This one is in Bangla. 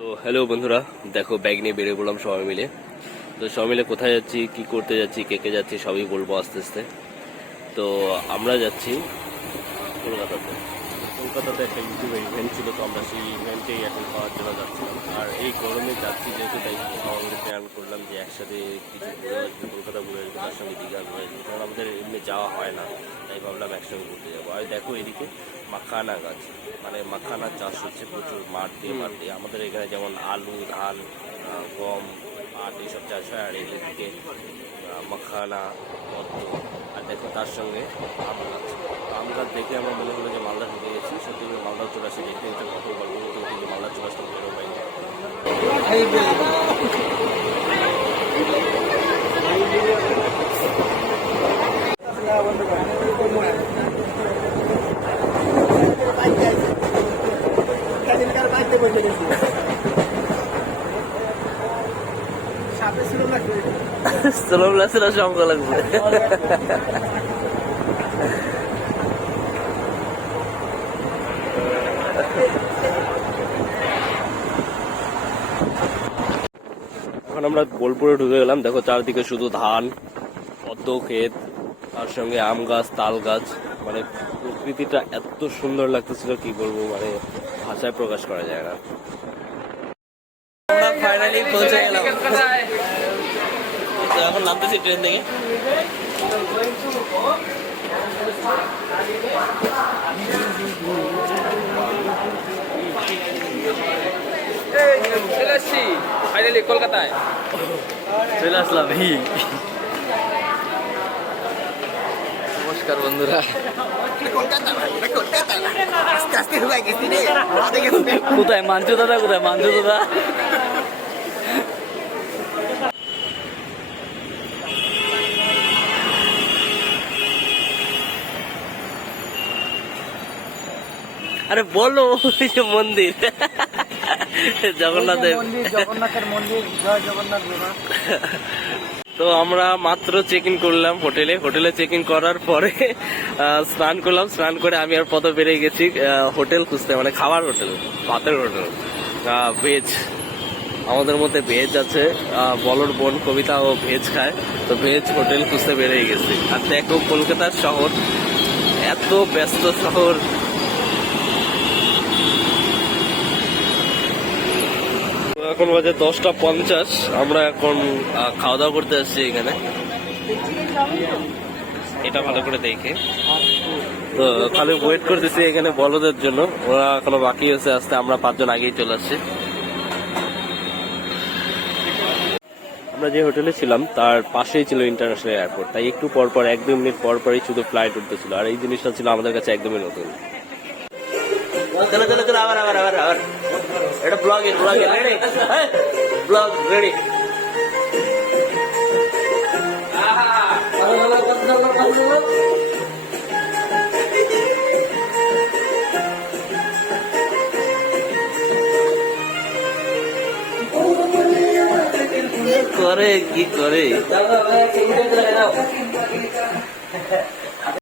তো হ্যালো বন্ধুরা, দেখো ব্যাগ নিয়ে বেরিয়ে পড়লাম সবাই মিলে। তো সবাই মিলে কোথায় যাচ্ছি, কি করতে যাচ্ছি, কে কে যাচ্ছি সবই বলবো আস্তে আস্তে। তো আমরা যাচ্ছি কলকাতাতে। কলকাতাতে একটা ইউটিউবের ইভেন্ট ছিল, তো আমরা সেই ইভেন্টেই এখন পাওয়ার জন্য যাচ্ছিলাম। আর এই গরমে যাচ্ছি যেহেতু, তাই সবাই মিলে প্ল্যান করলাম যে একসাথে কিছু ঘুরে আসবো, কলকাতা ঘুরে আসবো, তার সঙ্গে দীঘা ঘুরে আসবো, কারণ আমাদের এমনি যাওয়া হয় না। তাই ভাবলাম একসঙ্গে ঘুরতে যাবো। আর দেখো এদিকে মাখানা গাছ, মানে মাখানা চাষ হচ্ছে প্রচুর মাঠ দিয়ে। আমাদের এখানে যেমন আলু, ধান, গম, পাট এইসব চাষ হয়, আর এদিকে মাখানা, পদ্ম, আর দেখো তার সঙ্গে আম গাছ। আম গাছ দেখে আমার মনে হলো যে মালদা ঢুকে গেছি। সত্যি করে মালদা চলে আসে, দেখতে দেখতে কত গল্প করতে কিন্তু মালদা চলে আসতে বেরো পাই। সঙ্গ লাগবে। এখন আমরা বোলপুরে ঢুকে গেলাম। দেখো চারদিকে শুধু ধান, পদ্ম ক্ষেত, তার সঙ্গে আম গাছ, তাল গাছ। মানে প্রকৃতিটা এত সুন্দর লাগতেছিল, কি বলবো, মানে ভাষায় প্রকাশ করা যায় না। আমরা ফাইনালি পৌঁছে গেলাম। এখন নামতেছি ট্রেন থেকে। চলে আসছি ফাইনালি কলকাতায়। চলে আসলাম। নমস্কার বন্ধুরা। কোথায় মাঞ্চু দাদা, কোথায় মাঞ্চু দাদা? আরে বলো, মন্দির জগন্নাথের মন্দির, জয় জগন্নাথ বাবা। তো আমরা মাত্র চেক ইন করলাম হোটেলে চেক ইন করার পরে স্নান করলাম। স্নান করে আমি আর পথ বেরিয়ে গেছি হোটেল খুঁজতে, মানে খাবার হোটেল, ভাতের হোটেল, ভেজ। আমাদের মধ্যে ভেজ আছে, বলর বোন কবিতা ও ভেজ খায়, তো ভেজ হোটেল খুঁজতে বেরিয়ে গেছি। আর দেখো কলকাতার শহর, এত ব্যস্ত শহর। এখন বাজে 10:50। আমরা এখন খাওয়া দাওয়া করতে আসছি এখানে। এটা ভালো করে দেখে তো খালি ওয়েট করতেছি এখানে বলদের জন্য, ওরা এখনো বাকি আছে আসতে। আমরা 5 জন আগেই চলে আসছি। আমরা যে হোটেলে ছিলাম তার পাশেই ছিল ইন্টারন্যাশনাল এয়ারপোর্ট, তাই একটু পর 1-2 মিনিট পরই শুধু ফ্লাইট উঠতেছিল। আর এই জিনিসটা ছিল আমাদের কাছে একদমই নতুন। চলো আবার এটা ব্লগ রেডি, ব্লগ রেডি। কি করে